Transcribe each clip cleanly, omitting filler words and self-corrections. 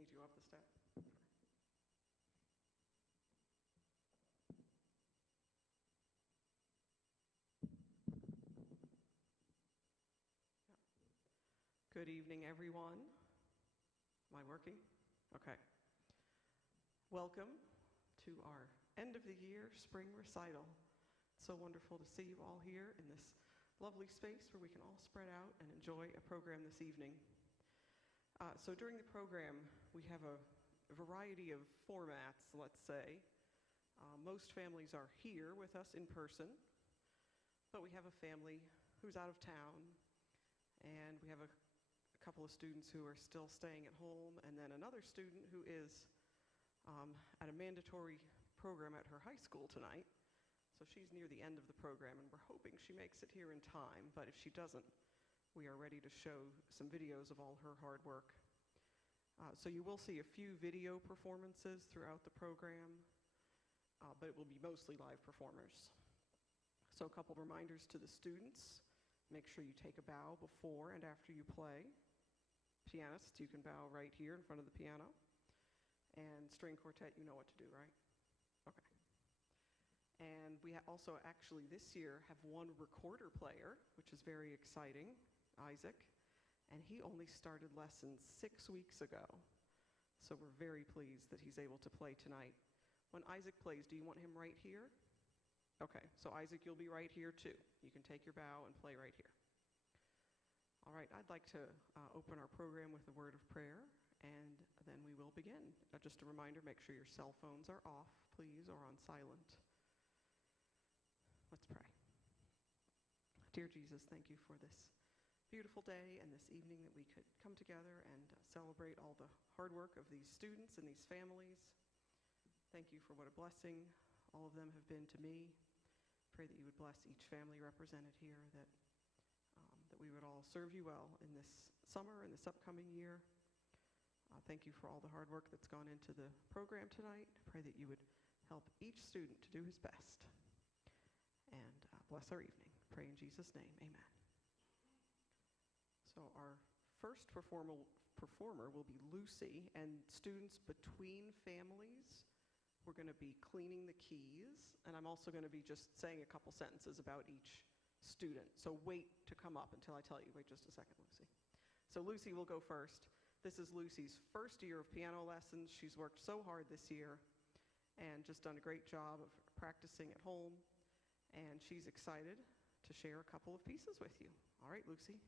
Need to go up the step. Good evening, everyone. Am I working? Okay. Welcome to our end of the year spring recital. It's so wonderful to see you all here in this lovely space where we can all spread out and enjoy a program this evening. So during the program, we have a variety of formats, let's say. Most families are here with us in person, but we have a family who's out of town, and we have a couple of students who are still staying at home, and then another student who is at a mandatory program at her high school tonight. So she's near the end of the program, and we're hoping she makes it here in time, but if she doesn't, we are ready to show some videos of all her hard work. So you will see a few video performances throughout the program, but it will be mostly live performers. So a couple reminders to the students. Make sure you take a bow before and after you play. Pianists, you can bow right here in front of the piano. And string quartet, you know what to do, right? Okay. And we also actually this year have one recorder player, which is very exciting, Isaac. And he only started lessons 6 weeks ago. So we're very pleased that he's able to play tonight. When Isaac plays, do you want him right here? Okay, so Isaac, you'll be right here too. You can take your bow and play right here. All right, I'd like to open our program with a word of prayer, and then we will begin. Just a reminder, make sure your cell phones are off, please, or on silent. Let's pray. Dear Jesus, thank you for this beautiful day and this evening that we could come together and celebrate all the hard work of these students and these families. Thank you for what a blessing all of them have been to me. Pray that you would bless each family represented here, that we would all serve you well in this summer and this upcoming year. Thank you for all the hard work that's gone into the program tonight. Pray that you would help each student to do his best. And bless our evening. Pray in Jesus' name, amen. So our first performer will be Lucy, and students between families, we're going to be cleaning the keys, and I'm also going to be just saying a couple sentences about each student. So wait to come up until I tell you. Wait just a second, Lucy. So Lucy will go first. This is Lucy's first year of piano lessons. She's worked so hard this year and just done a great job of practicing at home, and she's excited to share a couple of pieces with you. All right, Lucy.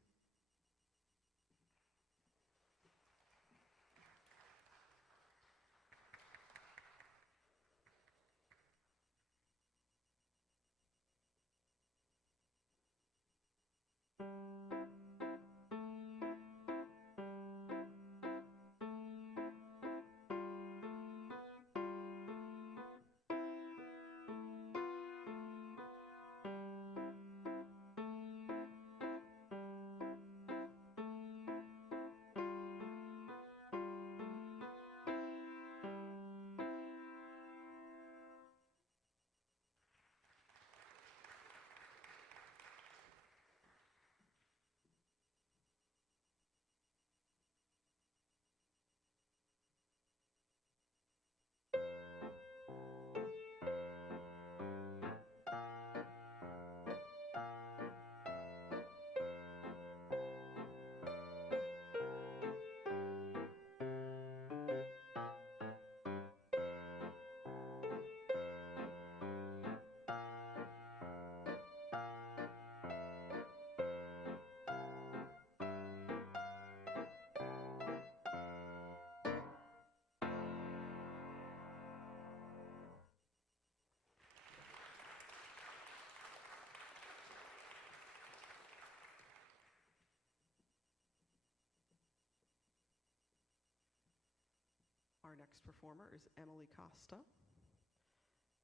next performer is Emily Costa.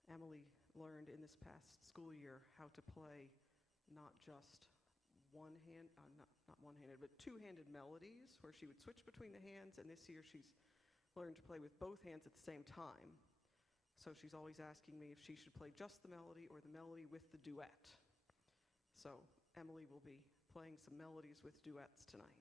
Emily learned in this past school year how to play not just not one-handed, but two-handed melodies where she would switch between the hands, and this year she's learned to play with both hands at the same time. So she's always asking me if she should play just the melody or the melody with the duet. So Emily will be playing some melodies with duets tonight.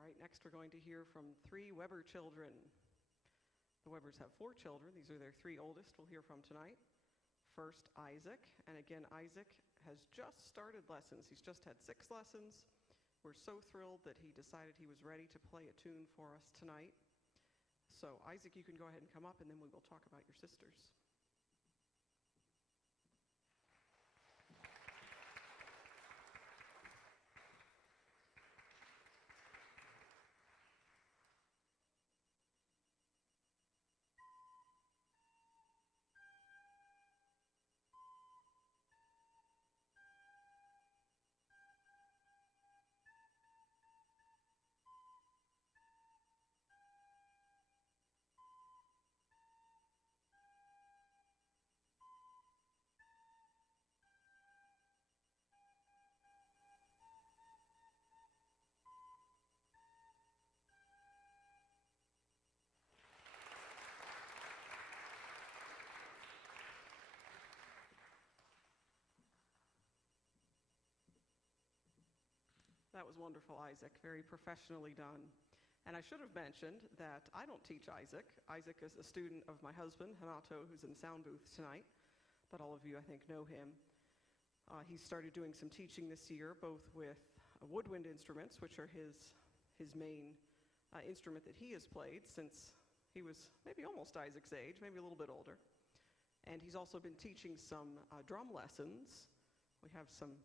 All right, next we're going to hear from 3 Weber children. The Webers have 4 children. These are their 3 oldest we'll hear from tonight. First, Isaac. And again, Isaac has just started lessons. He's just had 6 lessons. We're so thrilled that he decided he was ready to play a tune for us tonight. So, Isaac, you can go ahead and come up, and then we will talk about your sisters. That was wonderful, Isaac. Very professionally done. And I should have mentioned that I don't teach Isaac. Isaac is a student of my husband, Hanato, who's in the sound booth tonight. But all of you, I think, know him. He started doing some teaching this year, both with woodwind instruments, which are his main instrument that he has played since he was maybe almost Isaac's age, maybe a little bit older. And he's also been teaching some drum lessons. We have some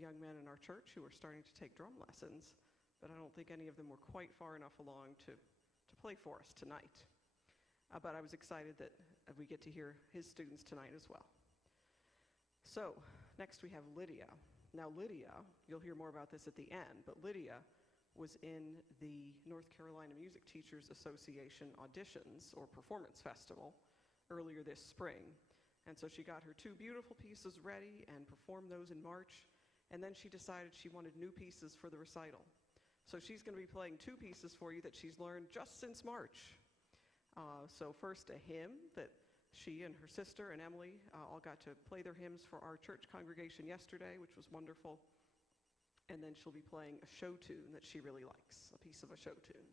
young men in our church who are starting to take drum lessons, but I don't think any of them were quite far enough along to play for us tonight. But I was excited that we get to hear his students tonight as well. So, next we have Lydia. Now Lydia, you'll hear more about this at the end, but Lydia was in the North Carolina Music Teachers Association auditions or performance festival earlier this spring. And so she got her 2 beautiful pieces ready and performed those in March. And then she decided she wanted new pieces for the recital. So she's going to be playing 2 pieces for you that she's learned just since March. So first a hymn that she and her sister and Emily all got to play their hymns for our church congregation yesterday, which was wonderful. And then she'll be playing a show tune that she really likes, a piece of a show tune.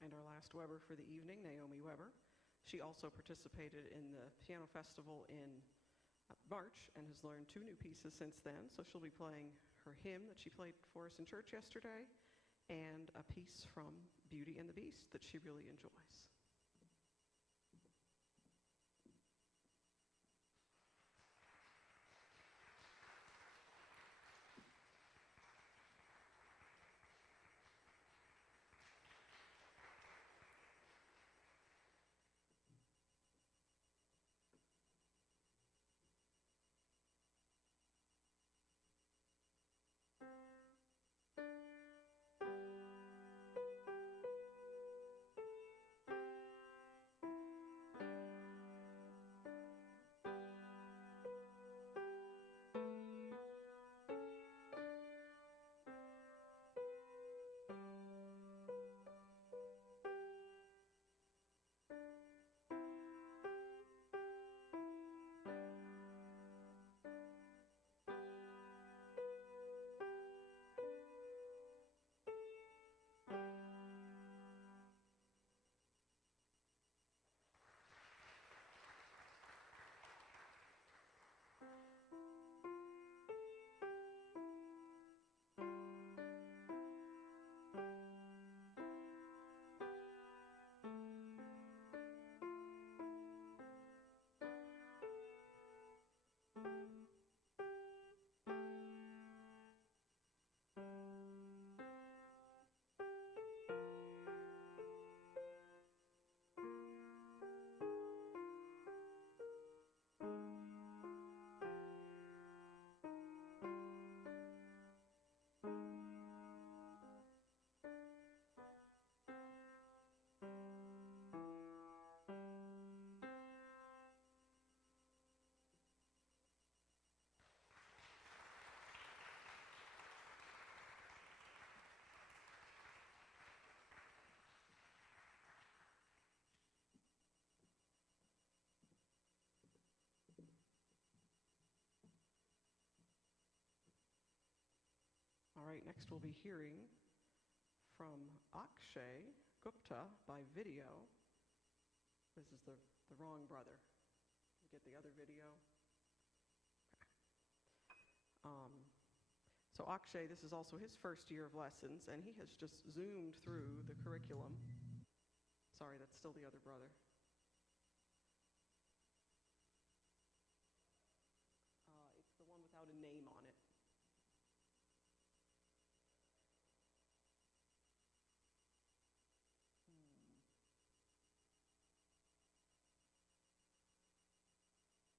And our last Weber for the evening, Naomi Weber. She also participated in the piano festival in March and has learned 2 new pieces since then. So she'll be playing her hymn that she played for us in church yesterday and a piece from Beauty and the Beast that she really enjoys. right, next we'll be hearing from Akshay Gupta by video. This is the wrong brother. Get the other video. So Akshay, this is also his first year of lessons, and he has just zoomed through the curriculum. Sorry, that's still the other brother. It's the one without a name on it.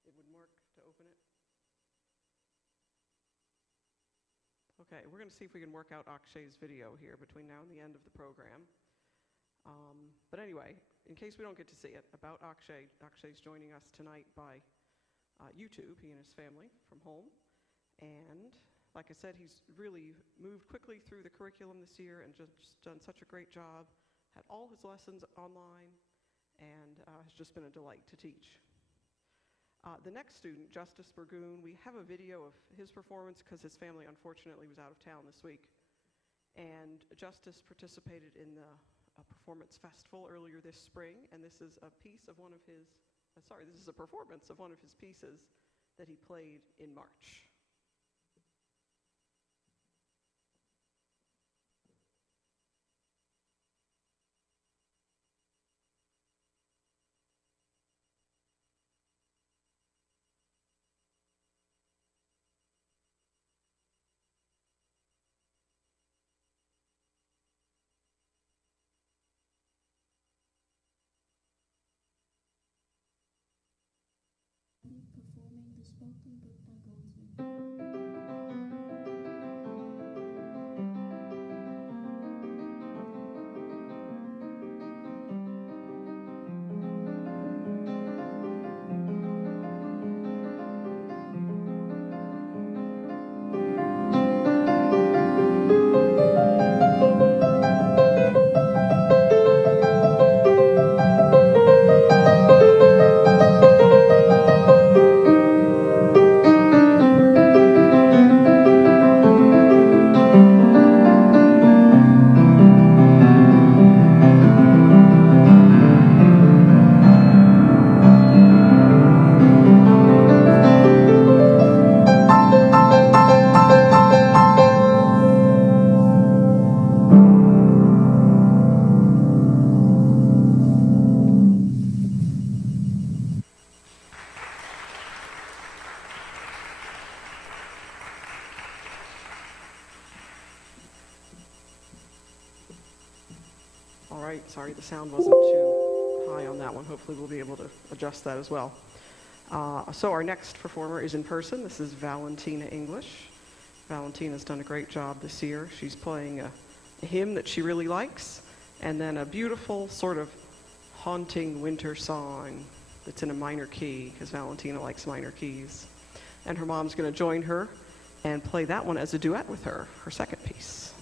It wouldn't work to open it. Okay, we're going to see if we can work out Akshay's video here between now and the end of the program. But anyway, in case we don't get to see it, about Akshay, Akshay's joining us tonight by YouTube, he and his family from home. And like I said, he's really moved quickly through the curriculum this year and just done such a great job, had all his lessons online, and has just been a delight to teach. The next student, Justice Burgoon, we have a video of his performance because his family unfortunately was out of town this week. And Justice participated in the performance festival earlier this spring, and this is a piece of one of his, this is a performance of one of his pieces that he played in March. Performing the spoken book by Goldsmith. All right, sorry the sound wasn't too high on that one. Hopefully we'll be able to adjust that as well. So our next performer is in person. This is Valentina English. Valentina's done a great job this year. She's playing a hymn that she really likes, and then a beautiful sort of haunting winter song that's in a minor key, because Valentina likes minor keys. And her mom's going to join her and play that one as a duet with her second piece.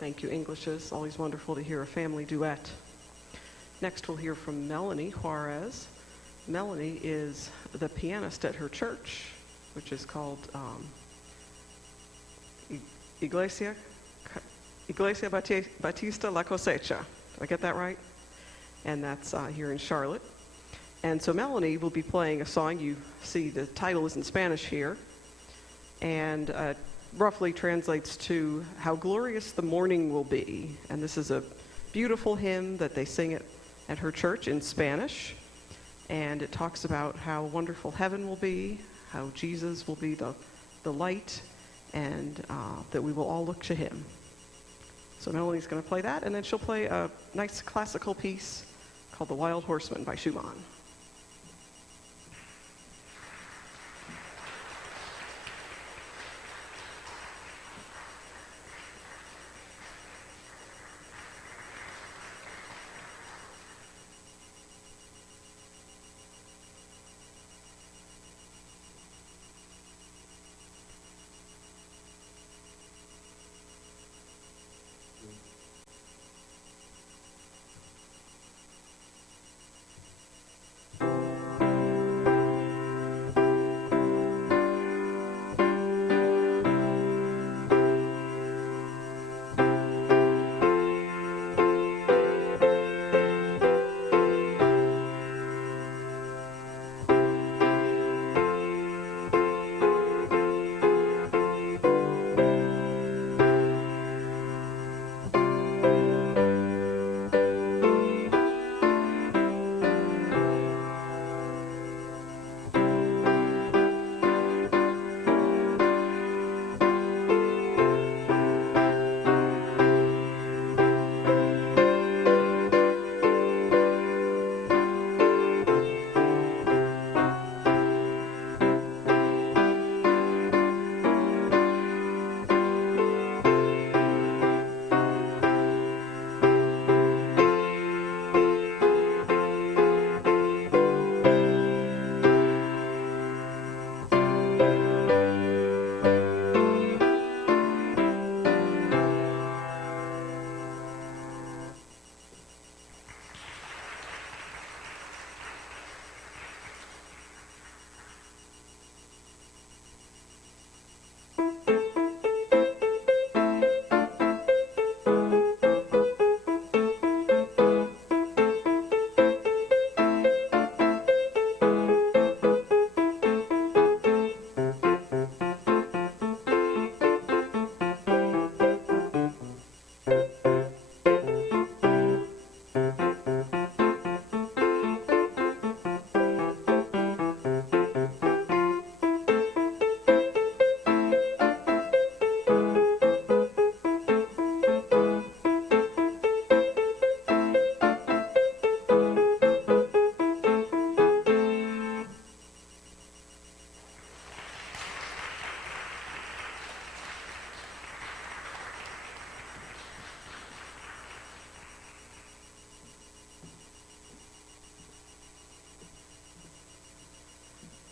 Thank you, Englishes. Always wonderful to hear a family duet. Next, we'll hear from Melanie Juarez. Melanie is the pianist at her church, which is called Iglesia Batista La Cosecha. Did I get that right? And that's here in Charlotte. And so Melanie will be playing a song. You see the title is in Spanish here. And roughly translates to How Glorious the Morning Will Be. And this is a beautiful hymn that they sing at her church in Spanish. And it talks about how wonderful heaven will be, how Jesus will be the light, and that we will all look to him. So Melanie's going to play that, and then she'll play a nice classical piece called The Wild Horseman by Schumann.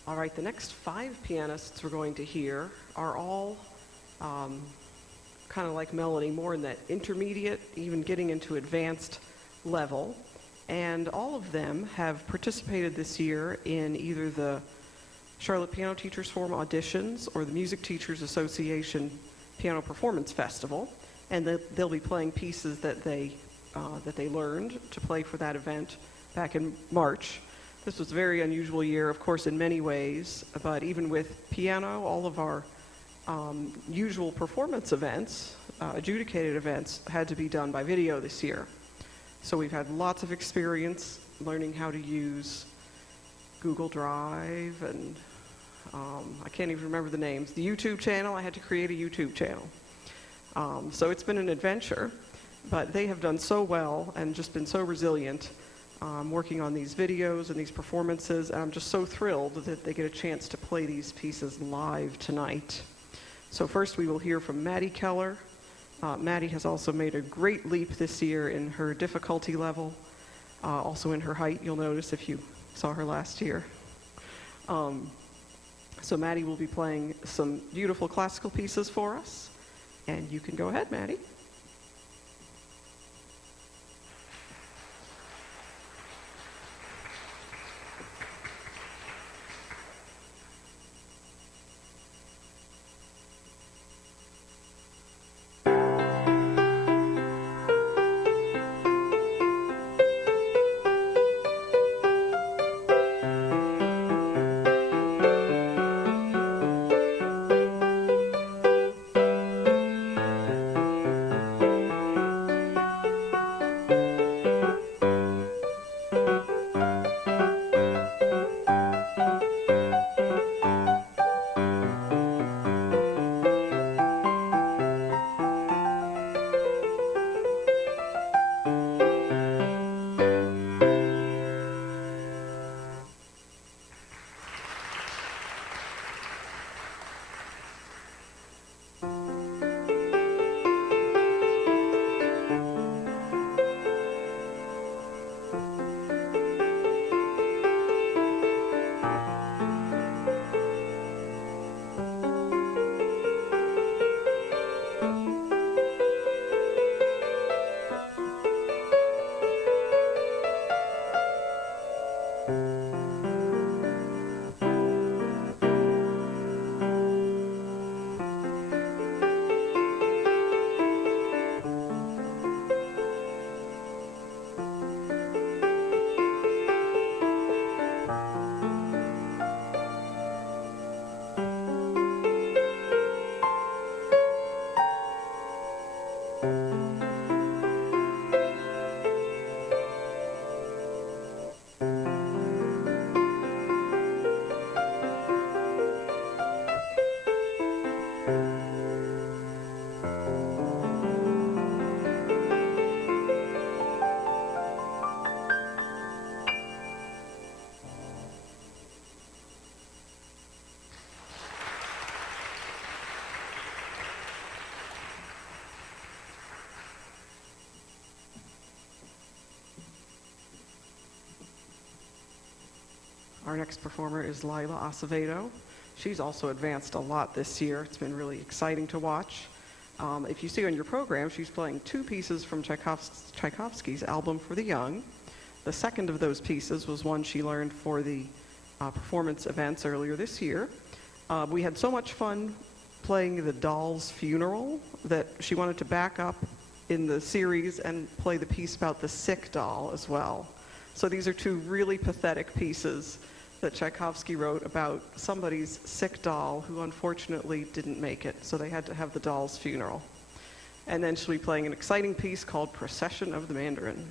All right, the next 5 pianists we're going to hear are all kind of like Melanie, more in that intermediate, even getting into advanced level. And all of them have participated this year in either the Charlotte Piano Teachers Forum auditions or the Music Teachers Association Piano Performance Festival. And they'll be playing pieces that they learned to play for that event back in March. This was a very unusual year, of course, in many ways, but even with piano, all of our usual performance events, adjudicated events, had to be done by video this year. So we've had lots of experience learning how to use Google Drive and I can't even remember the names. The YouTube channel, I had to create a YouTube channel. So it's been an adventure, but they have done so well and just been so resilient working on these videos and these performances. And I'm just so thrilled that they get a chance to play these pieces live tonight. So first we will hear from Maddie Keller. Maddie has also made a great leap this year in her difficulty level, also in her height, you'll notice if you saw her last year. So Maddie will be playing some beautiful classical pieces for us. And you can go ahead, Maddie. Our next performer is Lila Acevedo. She's also advanced a lot this year. It's been really exciting to watch. If you see on your program, she's playing two pieces from Tchaikovsky's Album for the Young. The second of those pieces was one she learned for the performance events earlier this year. We had so much fun playing the doll's funeral that she wanted to back up in the series and play the piece about the sick doll as well. So these are two really pathetic pieces that Tchaikovsky wrote about somebody's sick doll who unfortunately didn't make it, so they had to have the doll's funeral. And then she'll be playing an exciting piece called Procession of the Mandarin.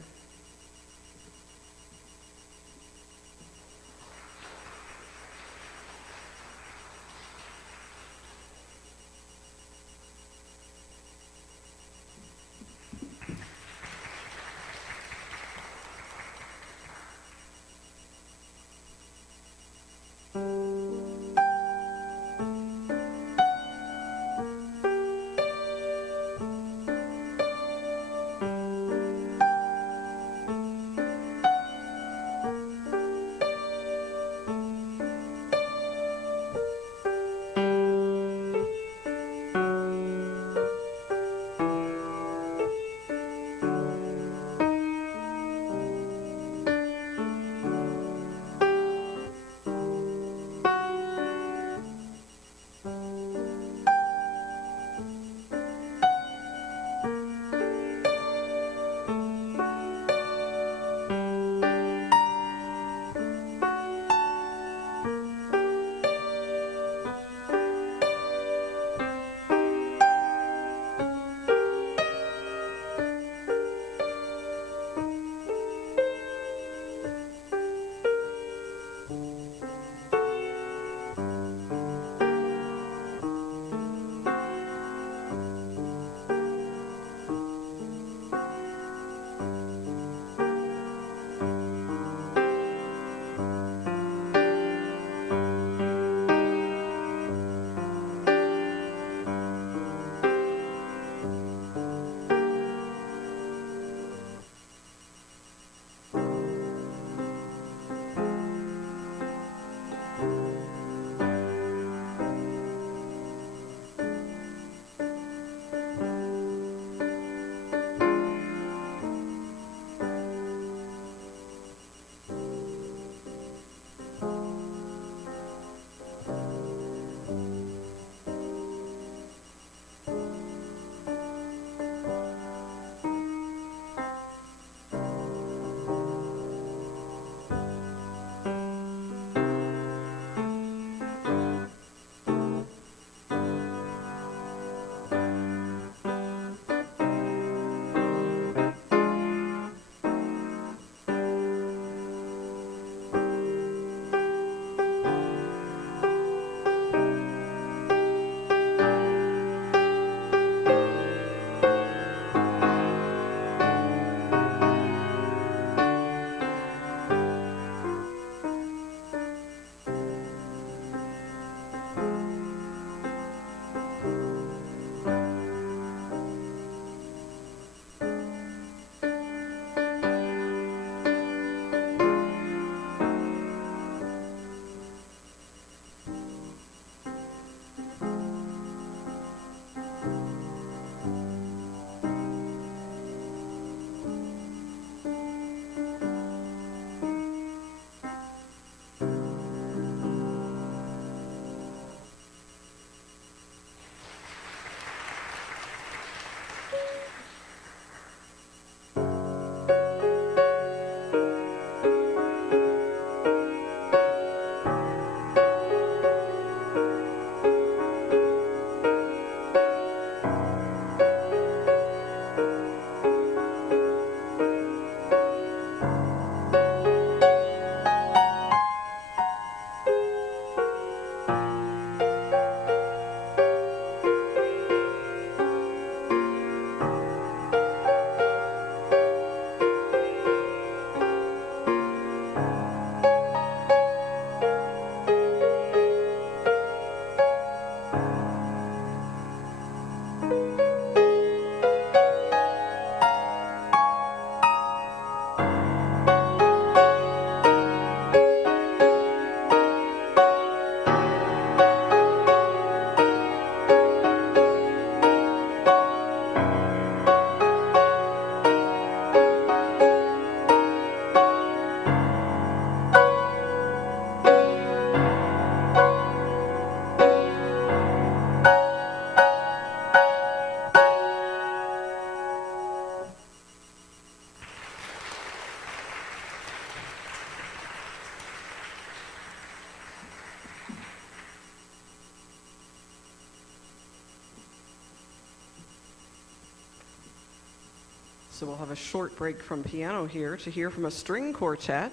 So we'll have a short break from piano here to hear from a string quartet.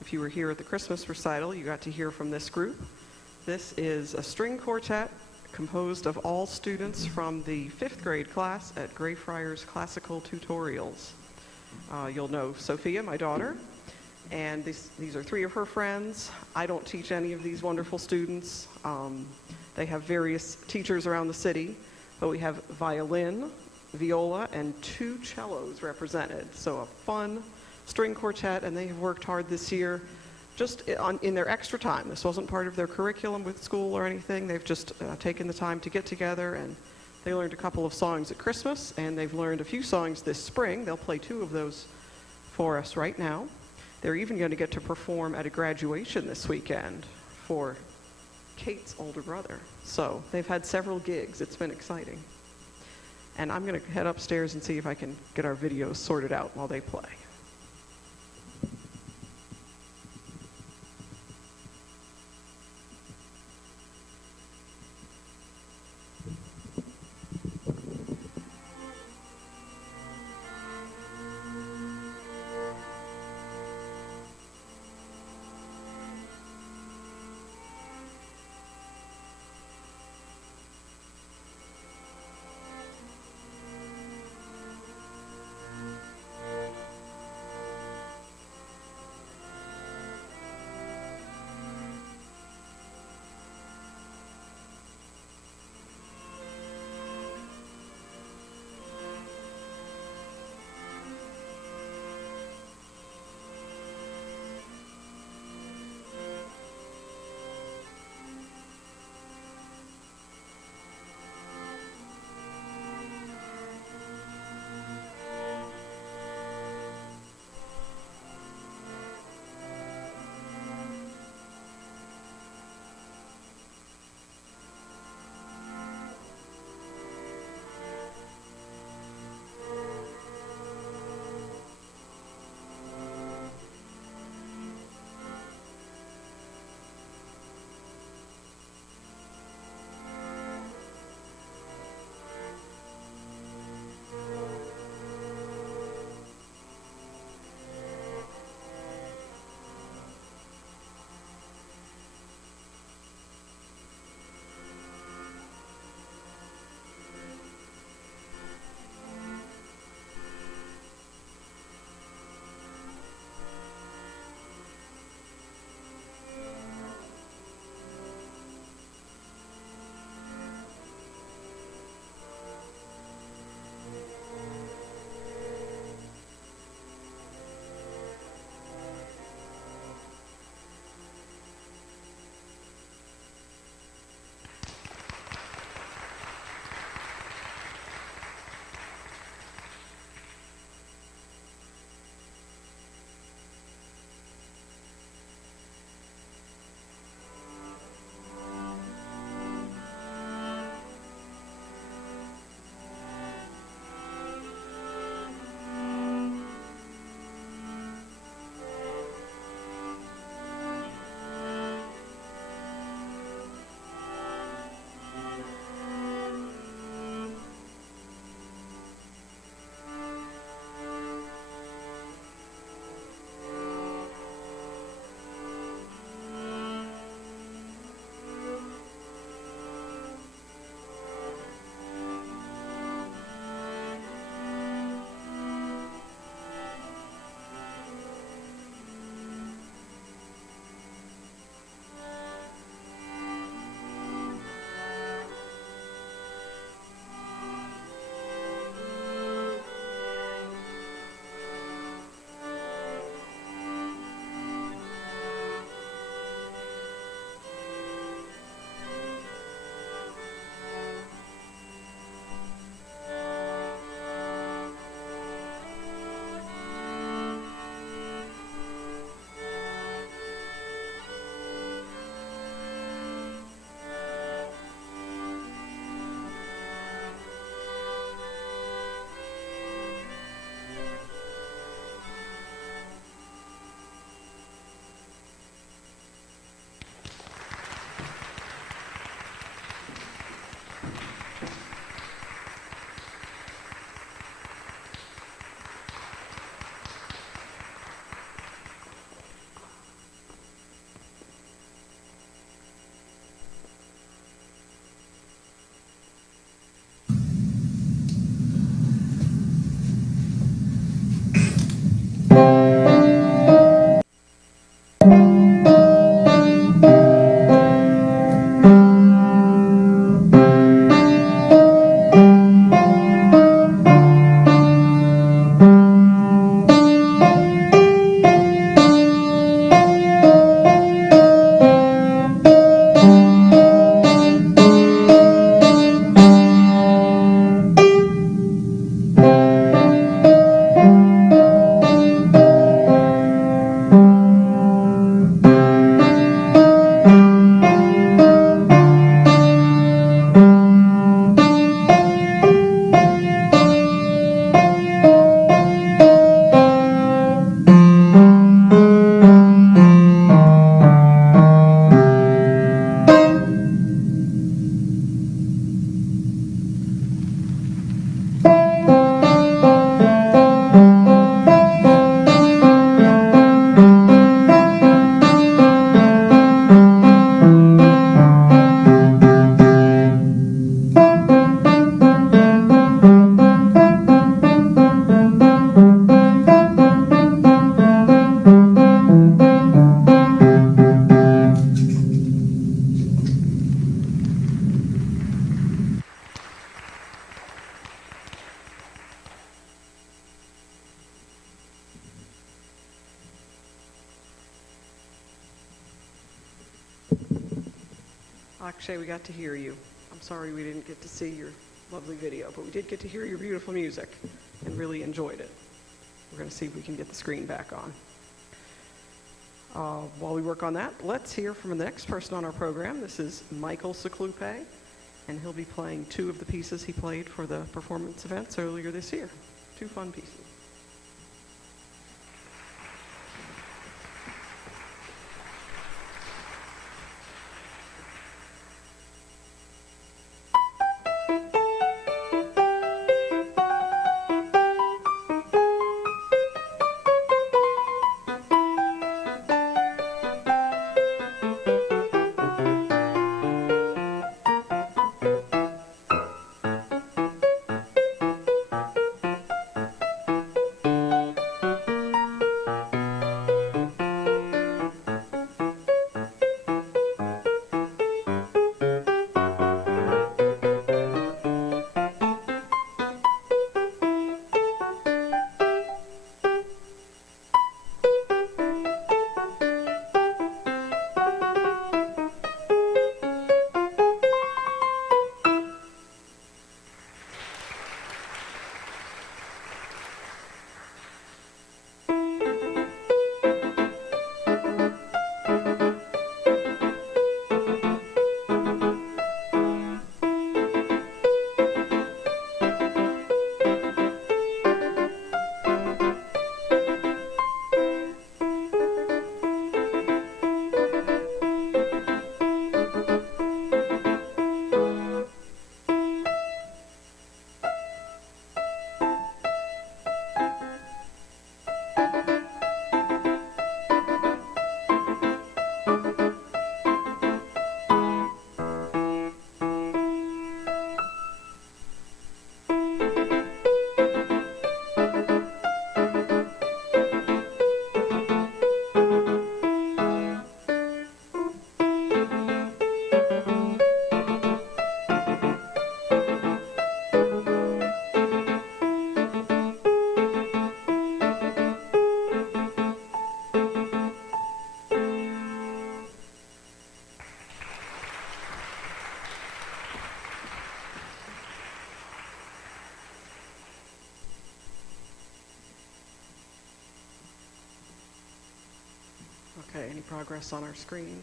If you were here at the Christmas recital, you got to hear from this group. This is a string quartet composed of all students from the 5th grade class at Greyfriars Classical Tutorials. You'll know Sophia, my daughter, and these are 3 of her friends. I don't teach any of these wonderful students. They have various teachers around the city, but we have violin, viola, and 2 cellos represented. So a fun string quartet, and they have worked hard this year just in their extra time. This wasn't part of their curriculum with school or anything. They've just taken the time to get together, and they learned a couple of songs at Christmas, and they've learned a few songs this spring. They'll play 2 of those for us right now. They're even going to get to perform at a graduation this weekend for Kate's older brother. So they've had several gigs. It's been exciting. And I'm going to head upstairs and see if I can get our videos sorted out while they play. Akshay, we got to hear you. I'm sorry we didn't get to see your lovely video, but we did get to hear your beautiful music and really enjoyed it. We're going to see if we can get the screen back on. While we work on that, let's hear from the next person on our program. This is Michael Seclupe, and he'll be playing two of the pieces he played for the performance events earlier this year. Two fun pieces. Okay, any progress on our screen?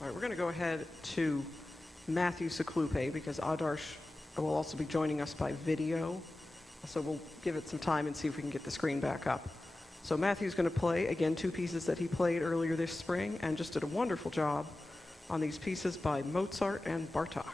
All right, we're going to go ahead to Matthew Seclupe because Adarsh will also be joining us by video. So we'll give it some time and see if we can get the screen back up. So Matthew's going to play, again, two pieces that he played earlier this spring and just did a wonderful job on these pieces by Mozart and Bartok.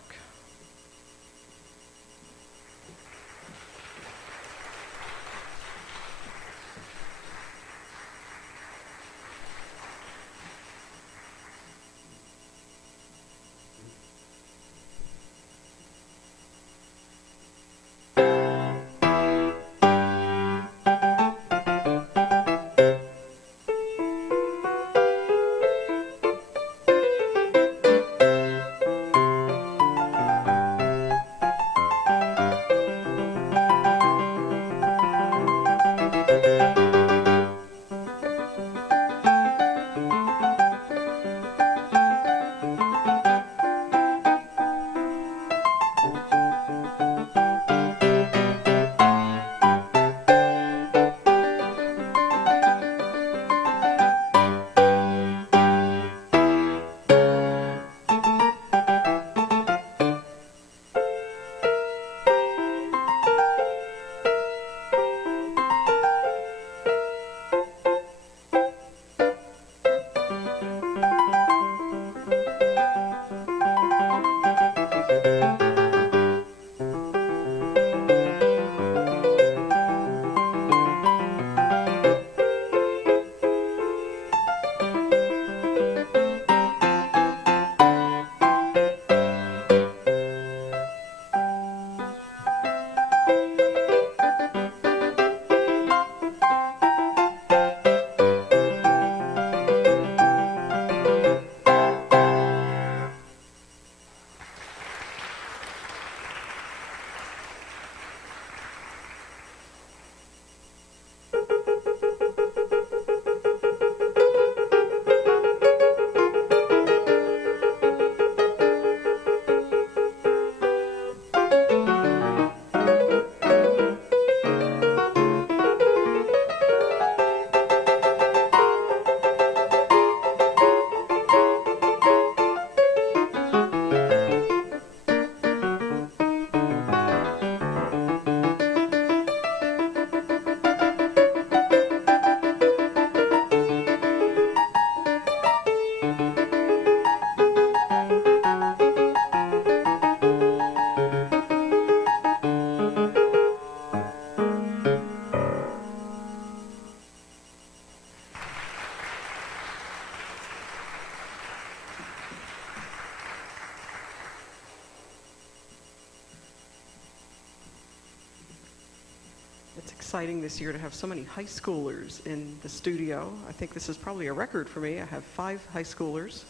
It's exciting this year to have so many high schoolers in the studio. I think this is probably a record for me. I have 5 high schoolers.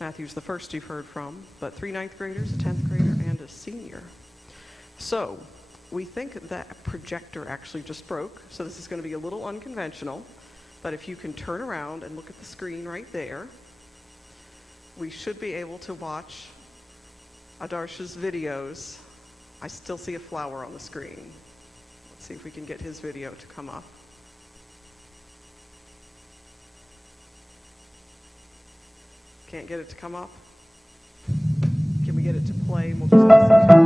Matthew's the first you've heard from, but 3 ninth graders, a 10th grader, and a senior. So we think that projector actually just broke, so this is going to be a little unconventional, but if you can turn around and look at the screen right there, we should be able to watch Adarsha's videos. I still see a flower on the screen. Let's see if we can get his video to come up. Can't get it to come up? Can we get it to play? We'll just listen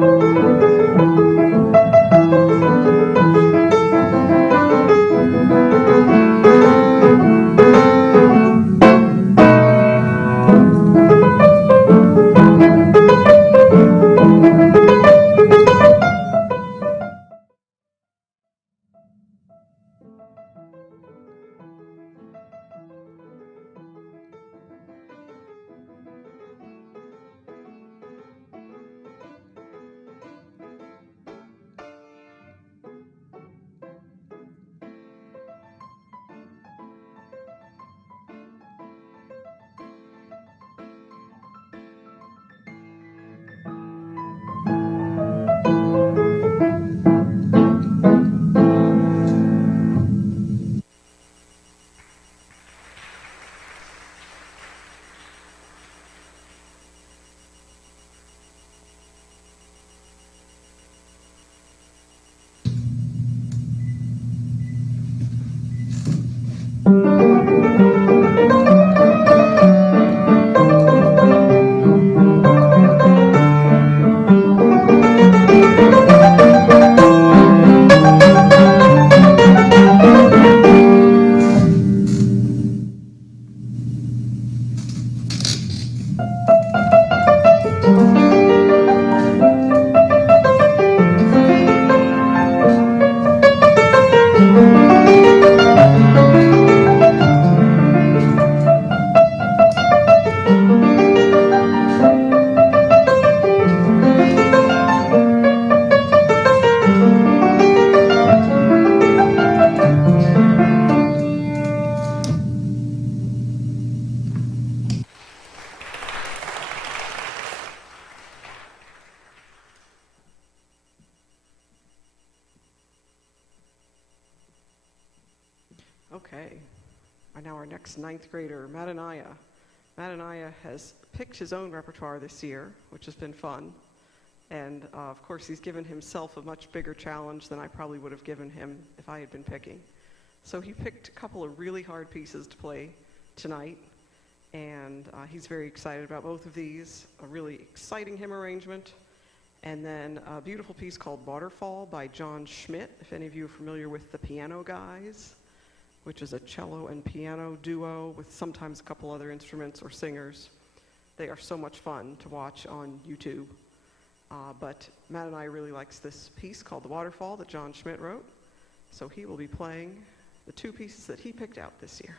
Okay, now our next 9th grader, Madanaya. Madanaya has picked his own repertoire this year, which has been fun. And of course, he's given himself a much bigger challenge than I probably would have given him if I had been picking. So he picked a couple of really hard pieces to play tonight, and he's very excited about both of these. A really exciting hymn arrangement, and then a beautiful piece called Waterfall by John Schmidt, if any of you are familiar with the Piano Guys, which is a cello and piano duo with sometimes a couple other instruments or singers. They are so much fun to watch on YouTube. But Matt and I really likes this piece called The Waterfall that John Schmidt wrote. So he will be playing the 2 pieces that he picked out this year.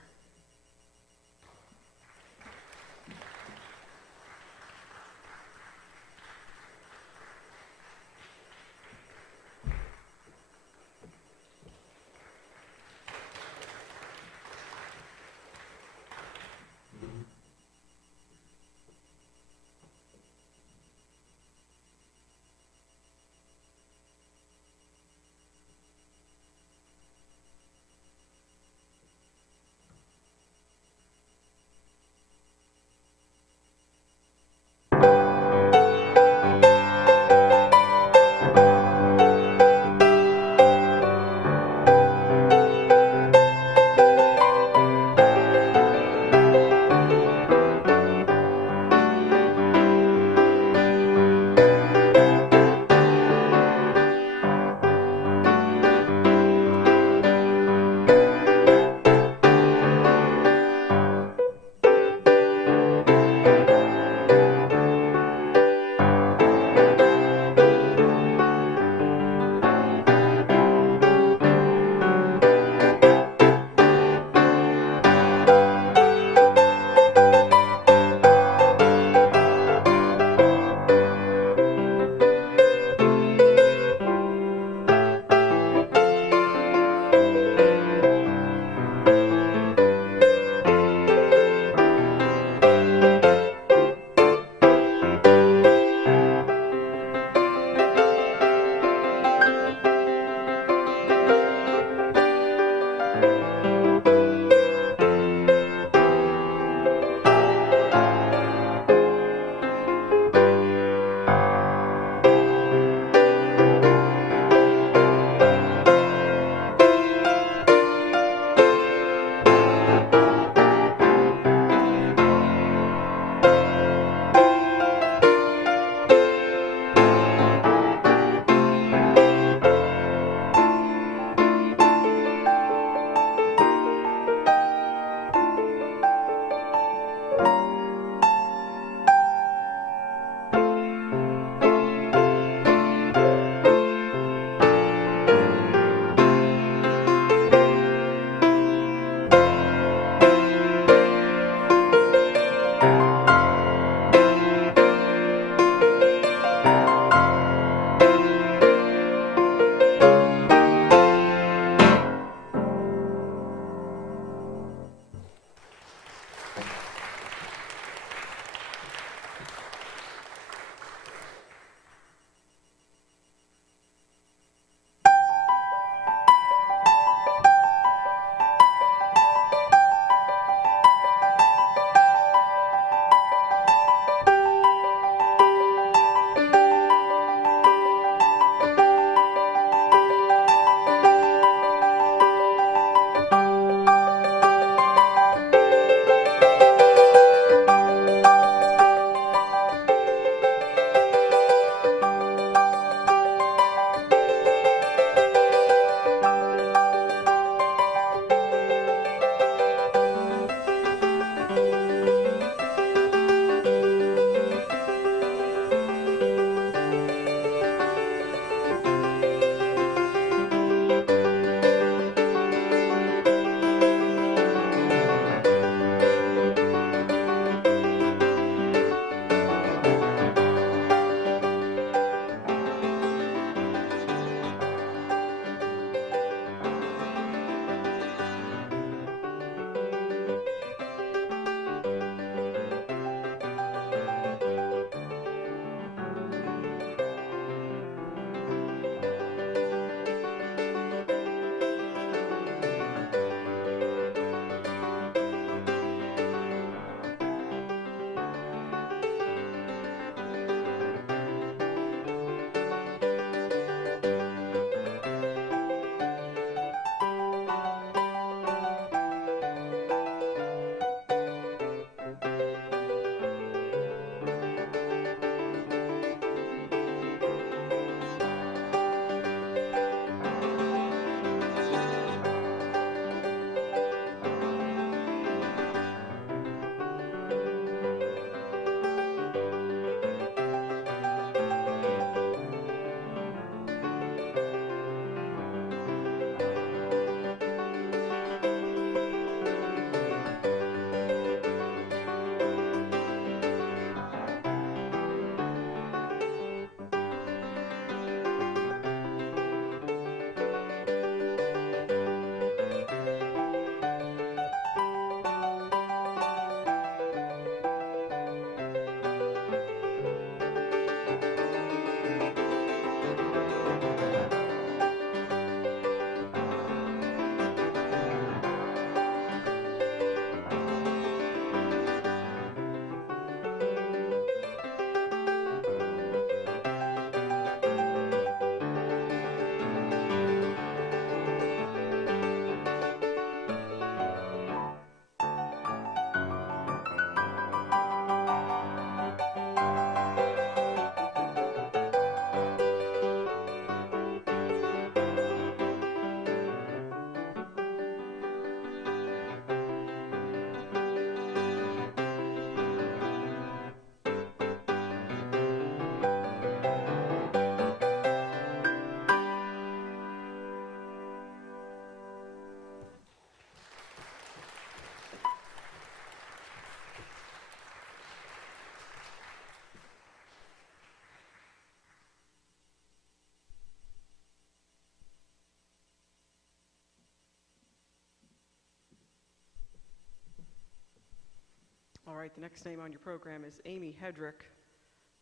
All right, the next name on your program is Amy Hedrick.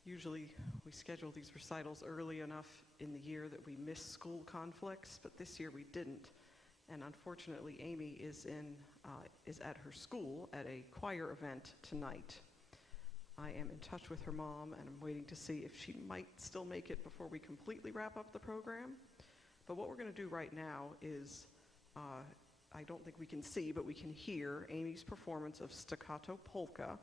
Usually we schedule these recitals early enough in the year that we miss school conflicts, but this year we didn't. And unfortunately, Amy is at her school at a choir event tonight. I am in touch with her mom, and I'm waiting to see if she might still make it before we completely wrap up the program. But what we're going to do right now is, I don't think we can see, but we can hear Amy's performance of Staccato Polka.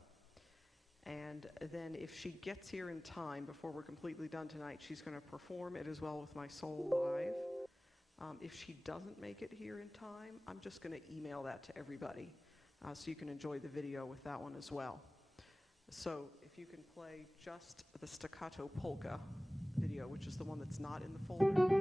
And then if she gets here in time before we're completely done tonight, she's going to perform it as well with My Soul Live. If she doesn't make it here in time, I'm just going to email that to everybody so you can enjoy the video with that one as well. So if you can play just the Staccato Polka video, which is the one that's not in the folder.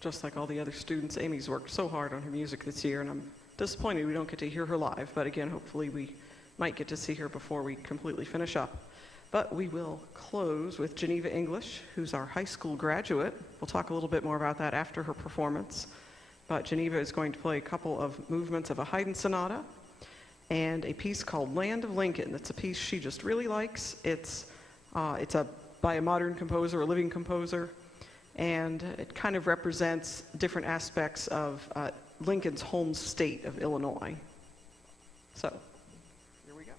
Just like all the other students, Amy's worked so hard on her music this year, and I'm disappointed we don't get to hear her live. But again, hopefully we might get to see her before we completely finish up. But we will close with Geneva English, who's our high school graduate. We'll talk a little bit more about that after her performance. But Geneva is going to play a couple of movements of a Haydn sonata and a piece called Land of Lincoln. That's a piece she just really likes. It's by a modern composer, a living composer, and it kind of represents different aspects of Lincoln's home state of Illinois. So, here we go.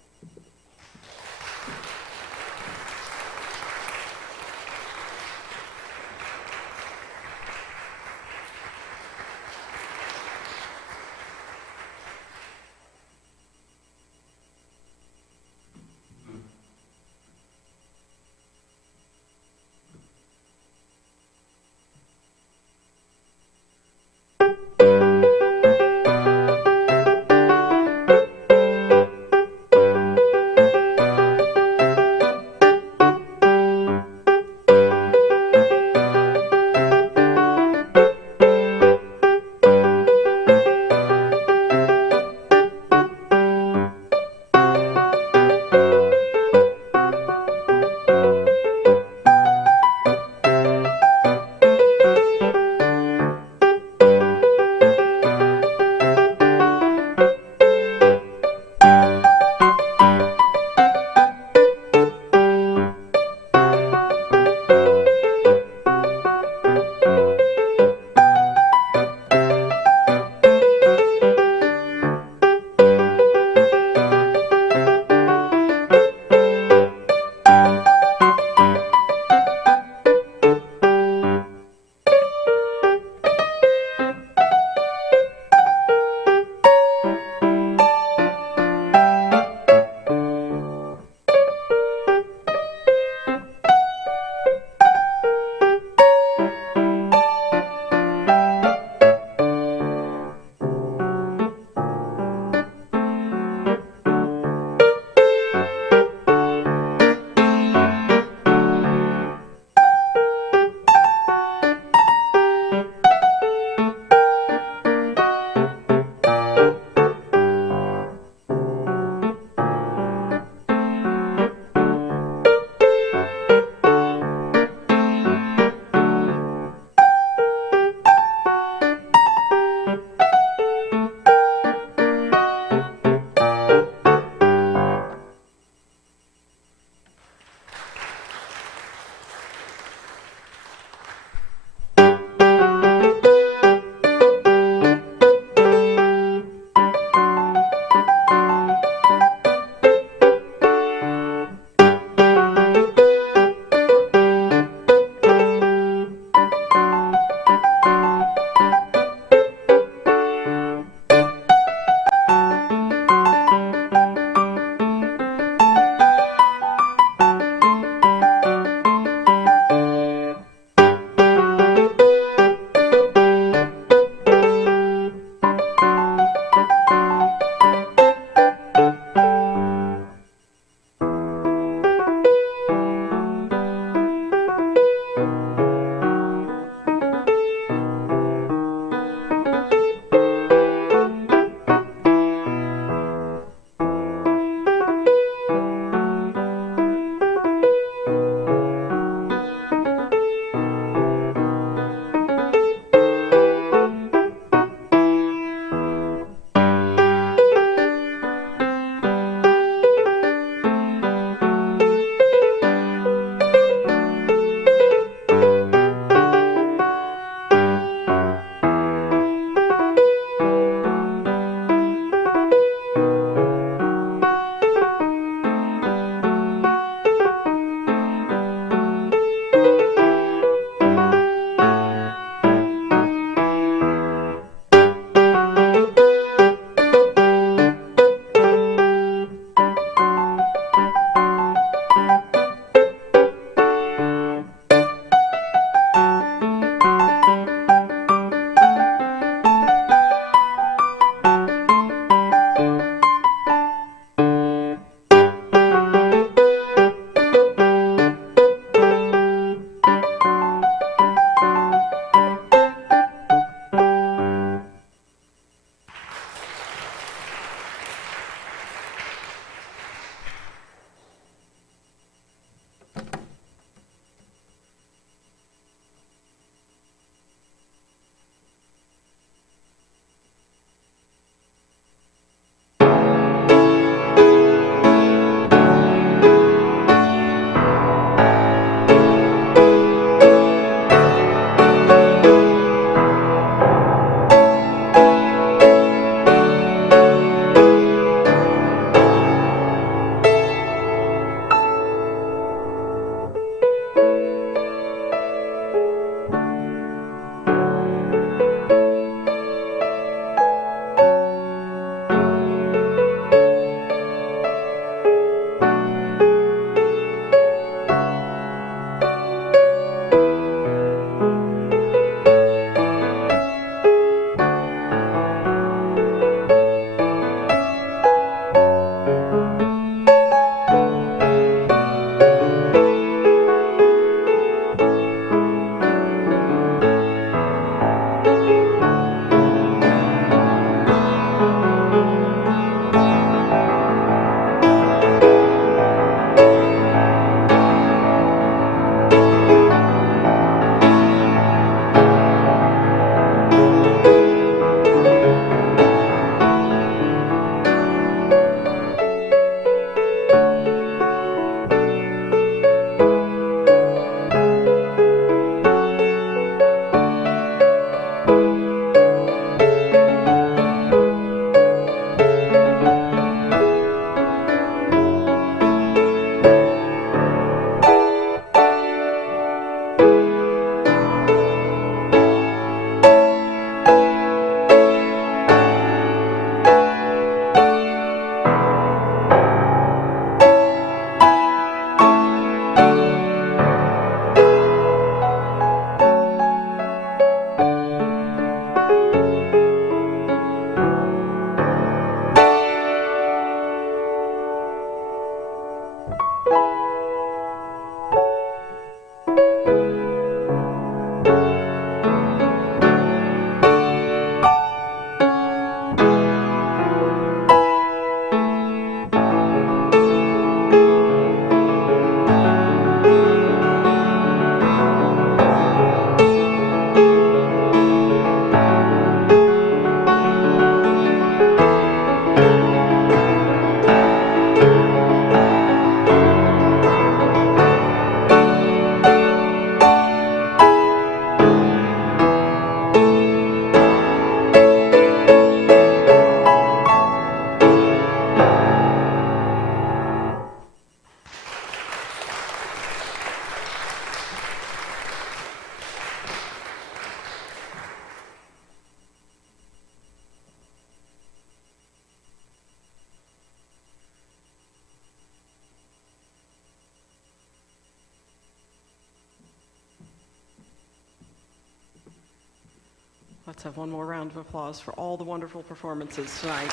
Let's have one more round of applause for all the wonderful performances tonight.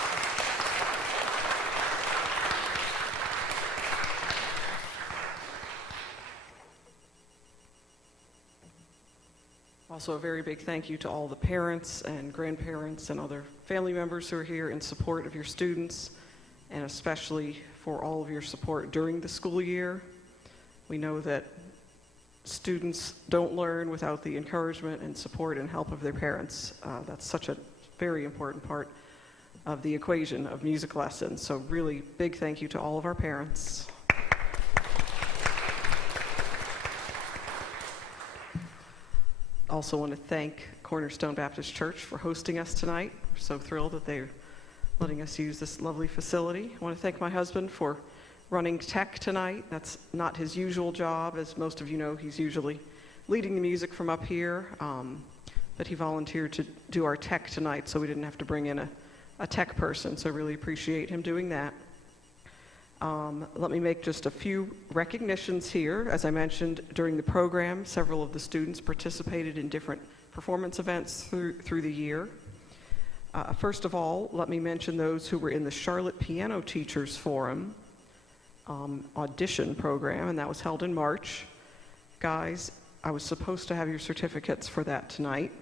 Also, a very big thank you to all the parents and grandparents and other family members who are here in support of your students, and especially for all of your support during the school year. We know that students don't learn without the encouragement and support and help of their parents. That's such a very important part of the equation of music lessons. So really big thank you to all of our parents. Also want to thank Cornerstone Baptist Church for hosting us tonight. We're so thrilled that they're letting us use this lovely facility. I want to thank my husband for running tech tonight. That's not his usual job. As most of you know, he's usually leading the music from up here, but he volunteered to do our tech tonight, so we didn't have to bring in a tech person, so really appreciate him doing that. Let me make just a few recognitions here. As I mentioned during the program, several of the students participated in different performance events through the year. First of all, let me mention those who were in the Charlotte Piano Teachers Forum audition program, and that was held in March. Guys, I was supposed to have your certificates for that tonight,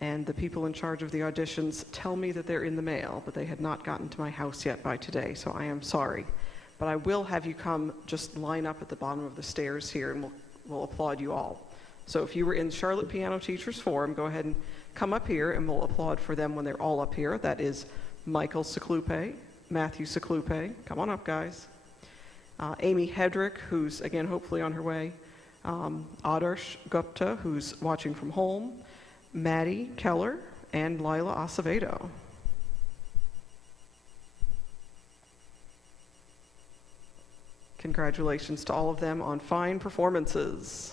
and the people in charge of the auditions tell me that they're in the mail, but they had not gotten to my house yet by today, so I am sorry. But I will have you come just line up at the bottom of the stairs here, and we'll applaud you all. So if you were in the Charlotte Piano Teachers Forum, go ahead and come up here, and we'll applaud for them when they're all up here. That is Michael Seclupe, Matthew Seclupe. Come on up, guys. Amy Hedrick, who's, again, hopefully on her way. Adarsh Gupta, who's watching from home. Maddie Keller, and Lila Acevedo. Congratulations to all of them on fine performances.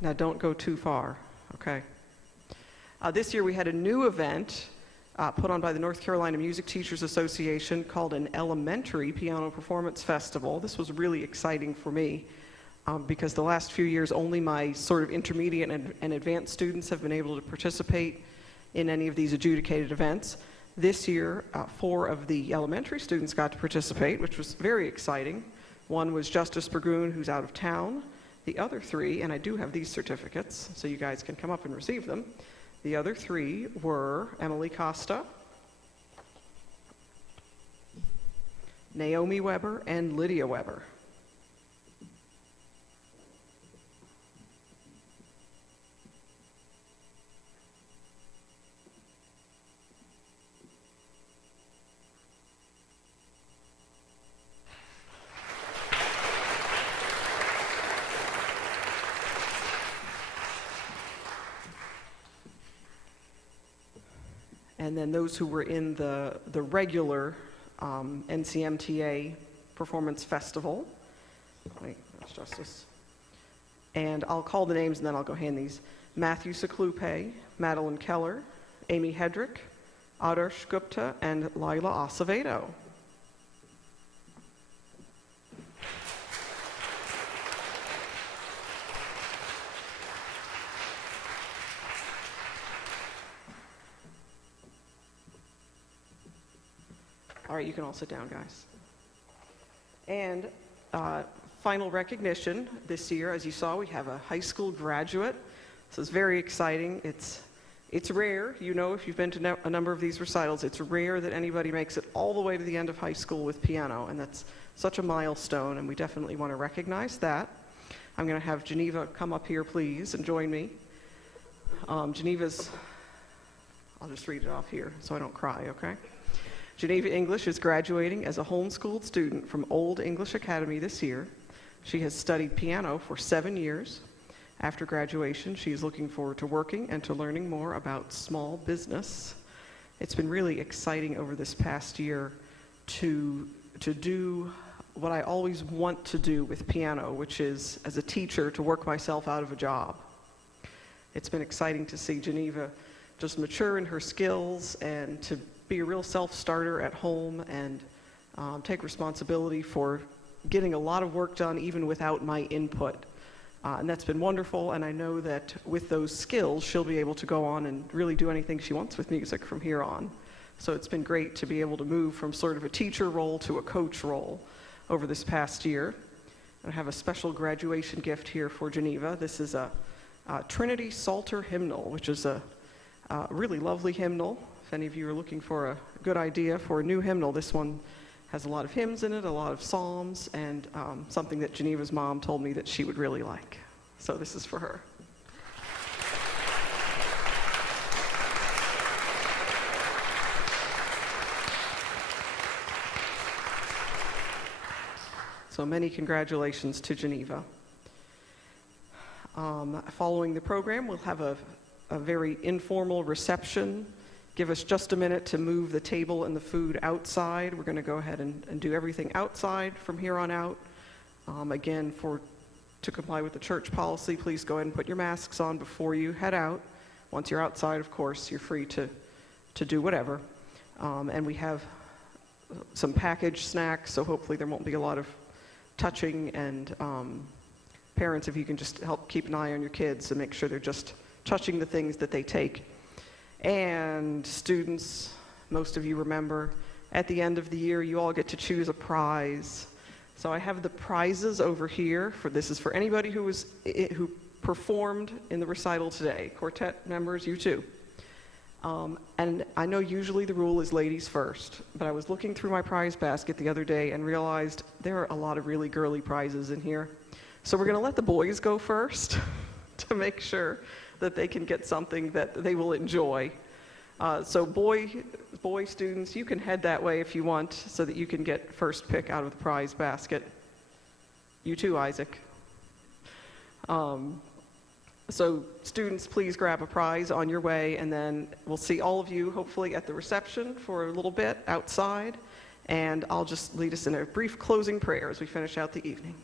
Now don't go too far, okay? This year we had a new event put on by the North Carolina Music Teachers Association called an Elementary Piano Performance Festival. This was really exciting for me because the last few years only my sort of intermediate and advanced students have been able to participate in any of these adjudicated events. This year, 4 of the elementary students got to participate, which was very exciting. One was Justice Burgoon, who's out of town. The other 3, and I do have these certificates, so you guys can come up and receive them. The other 3 were Emily Costa, Naomi Weber, and Lydia Weber. And then those who were in the regular NCMTA Performance Festival. Wait, that's Justice. And I'll call the names and then I'll go hand these. Matthew Seclupe, Madeline Keller, Amy Hedrick, Adarsh Gupta, and Lila Acevedo. right, you can all sit down, guys. And final recognition this year, as you saw, we have a high school graduate. This is very exciting. It's rare, you know, if you've been to a number of these recitals, it's rare that anybody makes it all the way to the end of high school with piano, and that's such a milestone, and we definitely want to recognize that. I'm going to have Geneva come up here, please, and join me. Geneva's, I'll just read it off here so I don't cry, okay? Geneva English is graduating as a homeschooled student from Old English Academy this year. She has studied piano for 7 years. After graduation, she is looking forward to working and to learning more about small business. It's been really exciting over this past year to do what I always want to do with piano, which is, as a teacher, to work myself out of a job. It's been exciting to see Geneva just mature in her skills and to be a real self-starter at home and take responsibility for getting a lot of work done even without my input. And that's been wonderful, and I know that with those skills, she'll be able to go on and really do anything she wants with music from here on. So it's been great to be able to move from sort of a teacher role to a coach role over this past year. I have a special graduation gift here for Geneva. This is a Trinity Psalter hymnal, which is a really lovely hymnal. If any of you are looking for a good idea for a new hymnal, this one has a lot of hymns in it, a lot of psalms, and something that Geneva's mom told me that she would really like. So this is for her. So many congratulations to Geneva. Following the program, we'll have a very informal reception. Give us just a minute to move the table and the food outside. We're going to go ahead and do everything outside from here on out. Again, to comply with the church policy, please go ahead and put your masks on before you head out. Once you're outside, of course, you're free to do whatever. And we have some packaged snacks, so hopefully there won't be a lot of touching, and parents, if you can just help keep an eye on your kids and make sure they're just touching the things that they take. And students, most of you remember, at the end of the year, you all get to choose a prize. So I have the prizes over here. This is for anybody who performed in the recital today. Quartet members, you too. And I know usually the rule is ladies first, but I was looking through my prize basket the other day and realized there are a lot of really girly prizes in here. So we're going to let the boys go first to make sure that they can get something that they will enjoy. So boy students, you can head that way if you want so that you can get first pick out of the prize basket. You too, Isaac. So students, please grab a prize on your way, and then we'll see all of you hopefully at the reception for a little bit outside, and I'll just lead us in a brief closing prayer as we finish out the evening.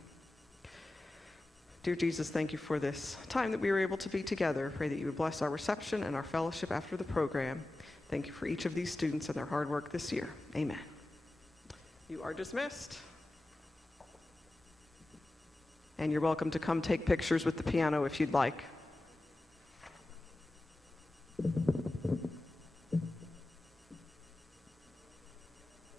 Dear Jesus, thank you for this time that we were able to be together. Pray that you would bless our reception and our fellowship after the program. Thank you for each of these students and their hard work this year. Amen. You are dismissed. And you're welcome to come take pictures with the piano if you'd like.